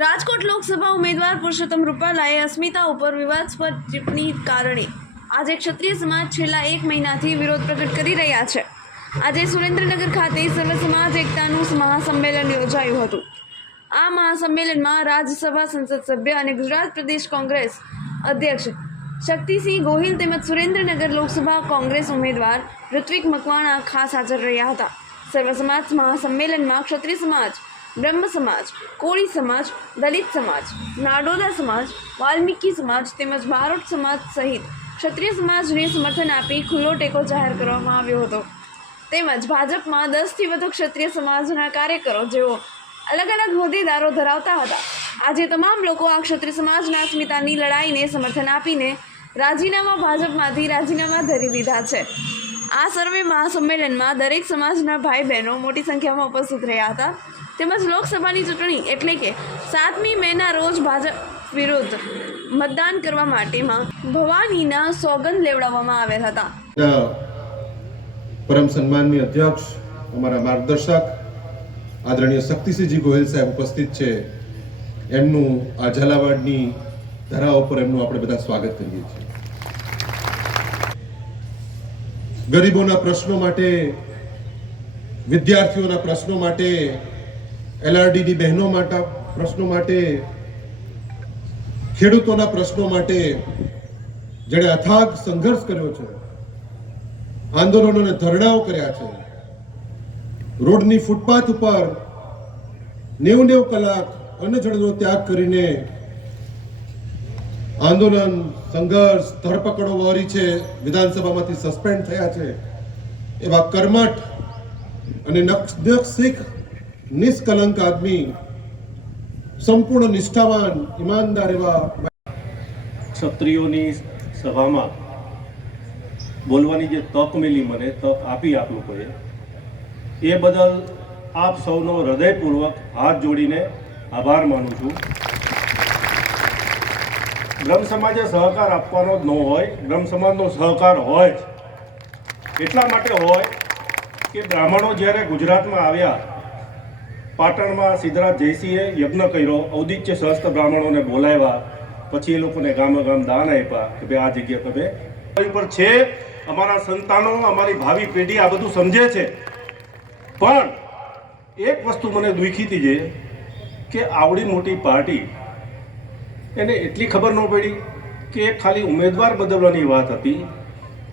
રાજકોટ લોકસભા ઉમેદવાર પુરુષોત્તમ રૂપાલાએ અસ્મિતા ઉપર વિવાદાસ્પદ ટિપ્પણી કારણે આજે ક્ષત્રિય સમાજ છેલ્લા 1 મહિનાથી વિરોધ પ્રગટ કરી રહ્યા છે। આજે સુરેન્દ્રનગર ખાતે સર્વ સમાજ એકતાનું મહાસંમેલન યોજાયું હતું। આ મહાસંમેલનમાં રાજ્યસભા સંસદ સભ્ય અને ગુજરાત પ્રદેશ કોંગ્રેસ અધ્યક્ષ શક્તિસિંહ ગોહિલ તેમજ સુરેન્દ્રનગર લોકસભા કોંગ્રેસ ઉમેદવાર ઋત્વિક મકવાણા ખાસ હાજર રહ્યા હતા। સર્વ સમાજ મહાસંમેલનમાં ક્ષત્રિય સમાજ, બ્રહ્મ સમાજ, કોળી સમાજ, દલિત સમાજ, નાડોદા સમાજ, વાલ્મીકી સમાજ તેમજ બારોટ સમાજ સહિત ક્ષત્રિય સમાજને સમર્થન આપી ખુલ્લો ટેકો જાહેર કરવામાં આવ્યો હતો। તેમજ ભાજપમાં 10થી વધુ ક્ષત્રિય સમાજના કાર્યકરો જેઓ અલગ અલગ હોદ્દેદારો ધરાવતા હતા। આજે તમામ લોકો આ ક્ષત્રિય સમાજના અસ્મિતાની લડાઈને સમર્થન આપીને ભાજપમાંથી રાજીનામા ધરી દીધા છે। આ સર્વે મહાસંમેલનમાં દરેક સમાજના ભાઈ બહેનો મોટી સંખ્યામાં ઉપસ્થિત રહ્યા હતા। તેમજ લોકસભાની ચૂંટણી એટલે કે 7મી મેના રોજ ભાજપ વિરુદ્ધ મતદાન કરવા માટેમાં ભવાનીના સોગંદ લેવડાવવામાં આવેલ હતા। પરમ સન્માનની અધ્યક્ષ અમારા માર્ગદર્શક આદરણીય શક્તિસિંહજી ગોહિલ સાહેબ ઉપસ્થિત છે। એમનું આ ઝાલાવાડની ધરા ઉપર એમનું આપણે બધા સ્વાગત કરીએ છીએ। ગરીબોના પ્રશ્નો માટે, વિદ્યાર્થીઓના પ્રશ્નો માટે, એલઆરડીની બહેનો માટે પ્રશ્નો માટે, ખેડૂતોના પ્રશ્નો માટે જેણે અથાગ સંઘર્ષ કર્યો છે, આંદોલનો અને ધરણાઓ કર્યા છે, રોડની ફૂટપાથ ઉપર 90 કલાક અન્નજળનો ત્યાગ કરીને આંદોલન, સંઘર્ષ, ધરપકડો વહોરી છે, વિધાનસભામાંથી સસ્પેન્ડ થયા છે, એવા કર્મઠ અને નખશીખ નિષ્કલંક આદમી, સંપૂર્ણ નિષ્ઠાવાન, ઈમાનદાર એવા ક્ષત્રિયોની સભામાં બોલવાની જે તક મિલી, મને તક આપી આપ લોકોએ, એ બદલ આપ સૌનો હૃદયપૂર્વક હાથ જોડીને આભાર માનું છું। બ્રહ્મ સમાજે સહકાર આપવાનો જ ન હોય, બ્રહ્મ સમાજનો સહકાર હોય જ એટલા માટે હોય કે બ્રાહ્મણો જ્યારે ગુજરાતમાં આવ્યા, પાટણમાં સિદ્ધરાજ જયસિંહે યજ્ઞ કર્યો, ઔદિત્ય સહસ્ત્ર બ્રાહ્મણોને બોલાવ્યા, પછી એ લોકોને ગામે ગામ દાન આપ્યા કે ભાઈ આ જગ્યા તમે પર છે, અમારા સંતાનો, અમારી ભાવિ પેઢી આ બધું સમજે છે। પણ એક વસ્તુ મને દુખી હતી છે કે આવડી મોટી પાર્ટી એને એટલી ખબર ન પડી કે ખાલી ઉમેદવાર બદલવાની વાત હતી।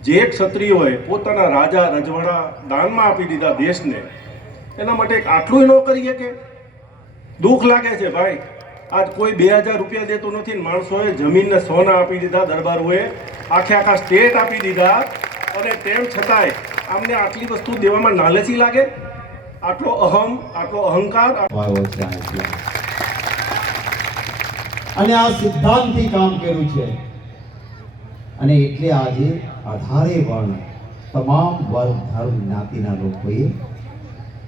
જે ક્ષત્રિયોએ પોતાના રાજા રજવાડા દાનમાં આપી દીધા દેશને, એના માટે આટલું ન કરીએ કે દુઃખ લાગે છે ભાઈ। આજ કોઈ 2000 રૂપિયા દેતું નથી, માણસોએ જમીનને સોના આપી દીધા, દરબારોએ આખા સ્ટેટ આપી દીધા, અને તેમ છતાંય આમને આટલી વસ્તુ દેવામાં નાલચી લાગે? આટલો અહંકાર અને આ સિદ્ધાંતથી કામ કર્યું છે। અને એટલે આજે આધારે વર્ણ, તમામ વર્ગ, ધર્મ, જ્ઞાતિના લોકોએ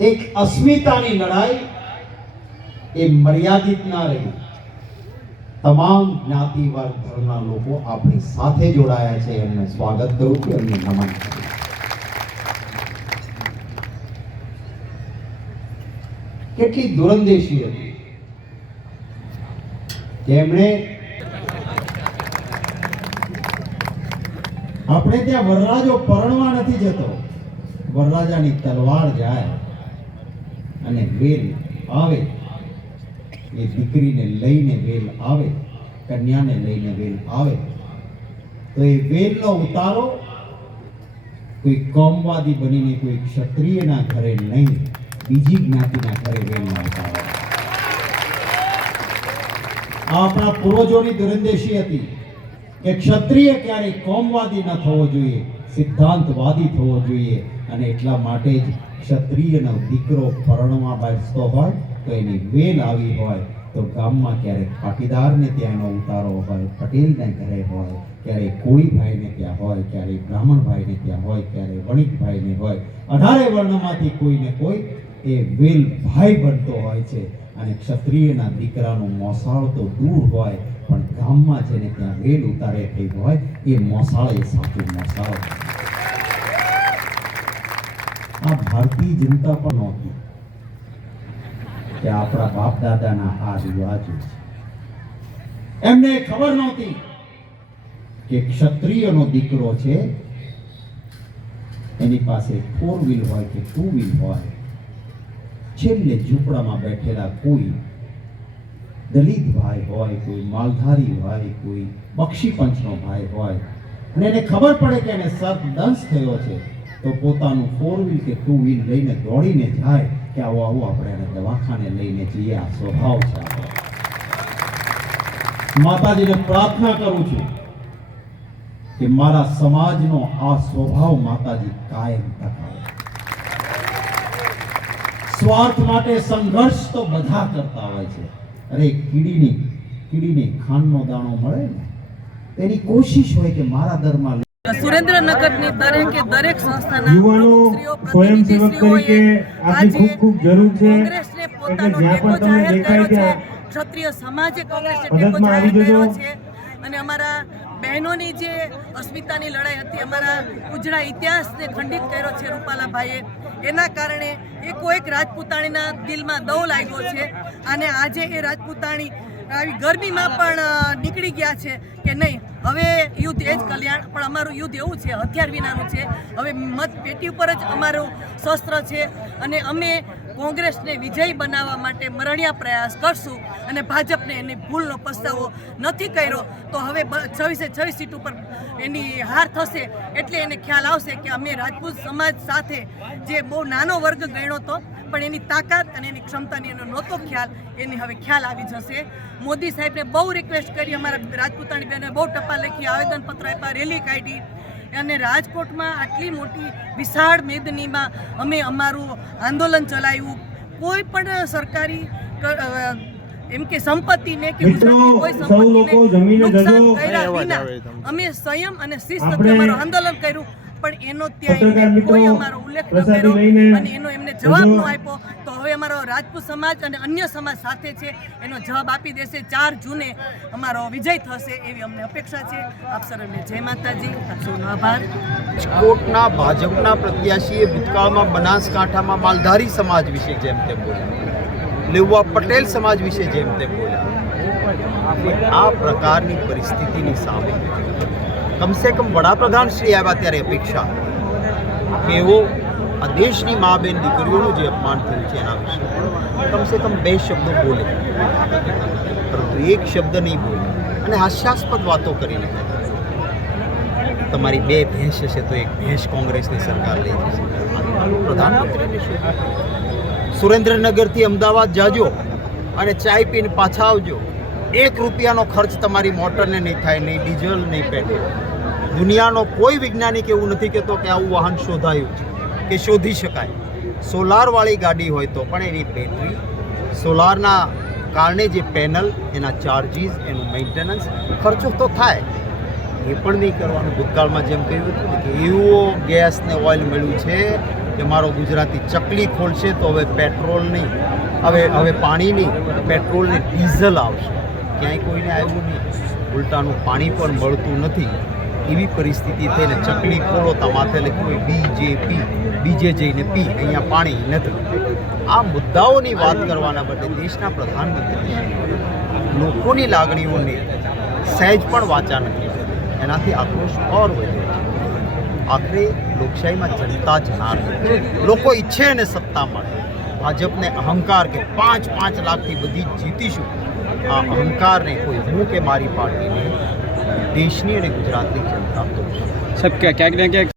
એક અસ્મિતાની લડાઈ એ મર્યાદિત ના રહી, તમામ જ્ઞાતિ, વર્ગ, ધર્મના લોકો આપણી સાથે જોડાયા છે। એમને સ્વાગત કરું છું, એમને નમન કરું છું। કેટલી દુરંદેશી હતી જેમણે આપણે ત્યાં વરરાજો પરણવા નથી જતો, વરરાજાની તલવાર જાય અને વેલ આવે, એ દીકરીને લઈને વેલ આવે, કન્યાને લઈને વેલ આવે, તો એ વેલનો ઉતારો કોઈ કોમવાદી બનીને કોઈ ક્ષત્રિયના ઘરે નહીં, બીજી જ્ઞાતિના ઘરે વેલનો ઉતારો। આપણા પૂર્વજોની દુરંદેશી હતી કે ક્ષત્રિય ક્યારેય કોમવાદી ન થવો જોઈએ, સિદ્ધાંતવાદી થવો જોઈએ। અને એટલા માટે જ ક્ષત્રિયનો દીકરો પરણવા બેસતો હોય તો એની વેલ આવી હોય તો ગામમાં ક્યારેક પાટીદારને ત્યાં એનો ઉતારો હોય, પટેલને ઘરે હોય, ક્યારેય કોળી ભાઈને ત્યાં હોય, ક્યારેય બ્રાહ્મણ ભાઈને ત્યાં હોય, ક્યારેય વણિક ભાઈને હોય, 18 વર્ણમાંથી કોઈને કોઈ એ વેલ ભાઈ બનતો હોય છે। અને ક્ષત્રિયના દીકરાનું મોસાળ તો દૂર હોય, પણ ગામમાં જેને ત્યાં વેલ ઉતારે થઈ હોય એ મોસાળ એ સાચું મોસાળ। આ ભારતીય જનતા પણ નહોતી, કે આપણા બાપ દાદાના આ રિવાજો છે. એમને ખબર નહોતી કે ક્ષત્રિયનો દીકરો છે એની પાસે 4 વ્હીલ હોય કે 2 વ્હીલ હોય, છેલ્લે ઝૂંપડામાં બેઠેલા કોઈ દલિત ભાઈ હોય, કોઈ માલધારી હોય, કોઈ બક્ષી પંચનો ભાઈ હોય, અને એને ખબર પડે કે એને સર્પદંશ થયો છે તો પોતાનું 4 વ્હીલ કે 2 વ્હીલ લઈને દોડીને જાય કે આવો આવો આપણે એને દવાખાને લઈને જઈએ. આ સ્વભાવ છે આપણો. માતાજીને પ્રાર્થના કરું છું કે મારા સમાજનો આ સ્વભાવ માતાજી કાયમ ટકાવે. સ્વાર્થ માટે સંઘર્ષ તો બધા કરતા હોય છે. અરે કીડીને ખાંડનો દાણો મળે ને તેની કોશિશ હોય કે મારા દરમાં સુરેન્દ્રનગરની દરેક સંસ્થાના યુવાનો સ્વયંસેવક તરીકે આપની ખૂબ જરૂર છે. કોંગ્રેસને પોતાનો ટેકો જાહેર કર્યો છે. ક્ષત્રિય સમાજે કોંગ્રેસને ટેકો જાહેર કર્યો છે અને અમારા બહેનોની જે અસ્મિતાની લડાઈ હતી, અમારા ઉજળા ઇતિહાસને ખંડિત કર્યો છે રૂપાલાભાઈએ. એના કારણે એક રાજપૂતાણીના દિલમાં દવ લાગ્યો છે અને આજે એ રાજપૂતાણી આવી ગરમીમાં પણ નીકળી ગયા છે કે નહીં, હવે યુદ્ધ એ જ કલ્યાણ. પણ અમારું યુદ્ધ એવું છે, હથિયાર વિનાનું છે. હવે મત પેટી ઉપર જ અમારું શસ્ત્ર છે અને અમે કોંગ્રેસને વિજયી બનાવવા માટે મરણિયા પ્રયાસ કરશું અને ભાજપને એની ભૂલનો પસ્તાવો નથી કર્યો તો હવે 26 સીટ ઉપર એની હાર થશે એટલે એને ખ્યાલ આવશે કે અમે રાજપૂત સમાજ સાથે જે બહુ નાનો વર્ગ ગણ્યો હતો પણ એની તાકાત અને એની ક્ષમતાની એનો નહોતો ખ્યાલ, એની હવે ખ્યાલ આવી જશે. મોદી સાહેબને બહુ રિક્વેસ્ટ કરી, અમારા રાજપૂતાણી બહેને બહુ ટપાલ લખી, આવેદનપત્ર આપ્યા, રેલી કાઢી અને રાજકોટમાં આટલી મોટી વિશાળ મેદનીમાં અમે અમારું આંદોલન ચલાવ્યું. કોઈ પણ સરકારી એમ કે સંપત્તિને કે ગુજરાતની કોઈ સંપત્તિને નુકસાન કર્યા વિના અમે સંયમ અને શિસ્તથી અમારું આંદોલન કર્યું. પણ એનો ત્યાં કોઈ અમારો ઉલ્લેખ ન કર્યો અને એનો એમને જવાબ ન આપ્યો. તો હવે અમારો રાજપૂત સમાજ અને અન્ય સમાજ સાથે છે, એનો જવાબ આપી દેશે. 4 જૂને અમારો વિજય થશે એવી અમને અપેક્ષા છે. આપ સર્વને જય માતાજી, આપ સૌનો આભાર. રાજકોટના ભાજપના પ્રત્યાશીએ ભૂતકાળમાં બનાસકાંઠામાં માલધારી સમાજ વિશે જેમ તેમ બોલ્યા, લેઉવા પટેલ સમાજ વિશે જેમ તેમ બોલ્યા. આ પ્રકારની પરિસ્થિતિની સામે કમસે કમ વડાપ્રધાન શ્રી આવ્યા ત્યારે અપેક્ષા કે એવો આ દેશની મા બેન દીકરીઓનું જે અપમાન થયું છે એના વિશે કમસે કમ 2 શબ્દો બોલે, પરંતુ એક શબ્દ નહીં બોલે અને હાસ્યાસ્પદ વાતો કરીને તમારી 2 ભેંસ હશે તો 1 ભેંસ કોંગ્રેસની સરકાર લઈ જશે. પ્રધાનમંત્રીને શું? સુરેન્દ્રનગરથી અમદાવાદ જાજો અને ચાય પીને પાછા આવજો. 1 રૂપિયાનો ખર્ચ તમારી મોટરને નહીં થાય, નહીં ડીઝલ, નહીં પેટ્રોલ. દુનિયાનો કોઈ વૈજ્ઞાનિક એવું નથી કહેતો કે આવું વાહન શોધાયું છે કે શોધી શકાય. સોલારવાળી ગાડી હોય તો પણ એની બેટરી, સોલારના કારણે જે પેનલ, એના ચાર્જીસ, એનું મેન્ટેનન્સ, ખર્ચો તો થાય. એ પણ નહીં કરવાનું. ભૂતકાળમાં જેમ કહ્યું હતું કે એવો ગેસ ને ઓઇલ મળ્યું છે કે મારો ગુજરાતી ચકલી ખોલશે તો હવે પેટ્રોલ નહીં, હવે પાણી નહીં, પેટ્રોલ ને ડીઝલ આવશે. ક્યાંય કોઈને આવ્યું નહીં, ઉલટાનું પાણી પણ મળતું નથી. એવી પરિસ્થિતિ થઈને ચકલી ખોલો તો માથે લખ્યું હોય BJP, બીજે જઈને પી, અહીંયા પાણી નથી. આ મુદ્દાઓની વાત કરવાના બદલે દેશના પ્રધાનમંત્રી લોકોની લાગણીઓને સહેજ પણ વાચા નથી, એનાથી આક્રોશ ઓર વધ્યો છે. આખરે લોકશાહીમાં જનતા જ હાર નથી. લોકો ઈચ્છે અને સત્તા મળે. ભાજપને અહંકાર કે 5 લાખથી બધી જીતીશું, આ અહંકારને કોઈ હું કે મારી પાર્ટીને દેશની અને ગુજરાતની જનતા તો સાહેબ ક્યાંક ને ક્યાંક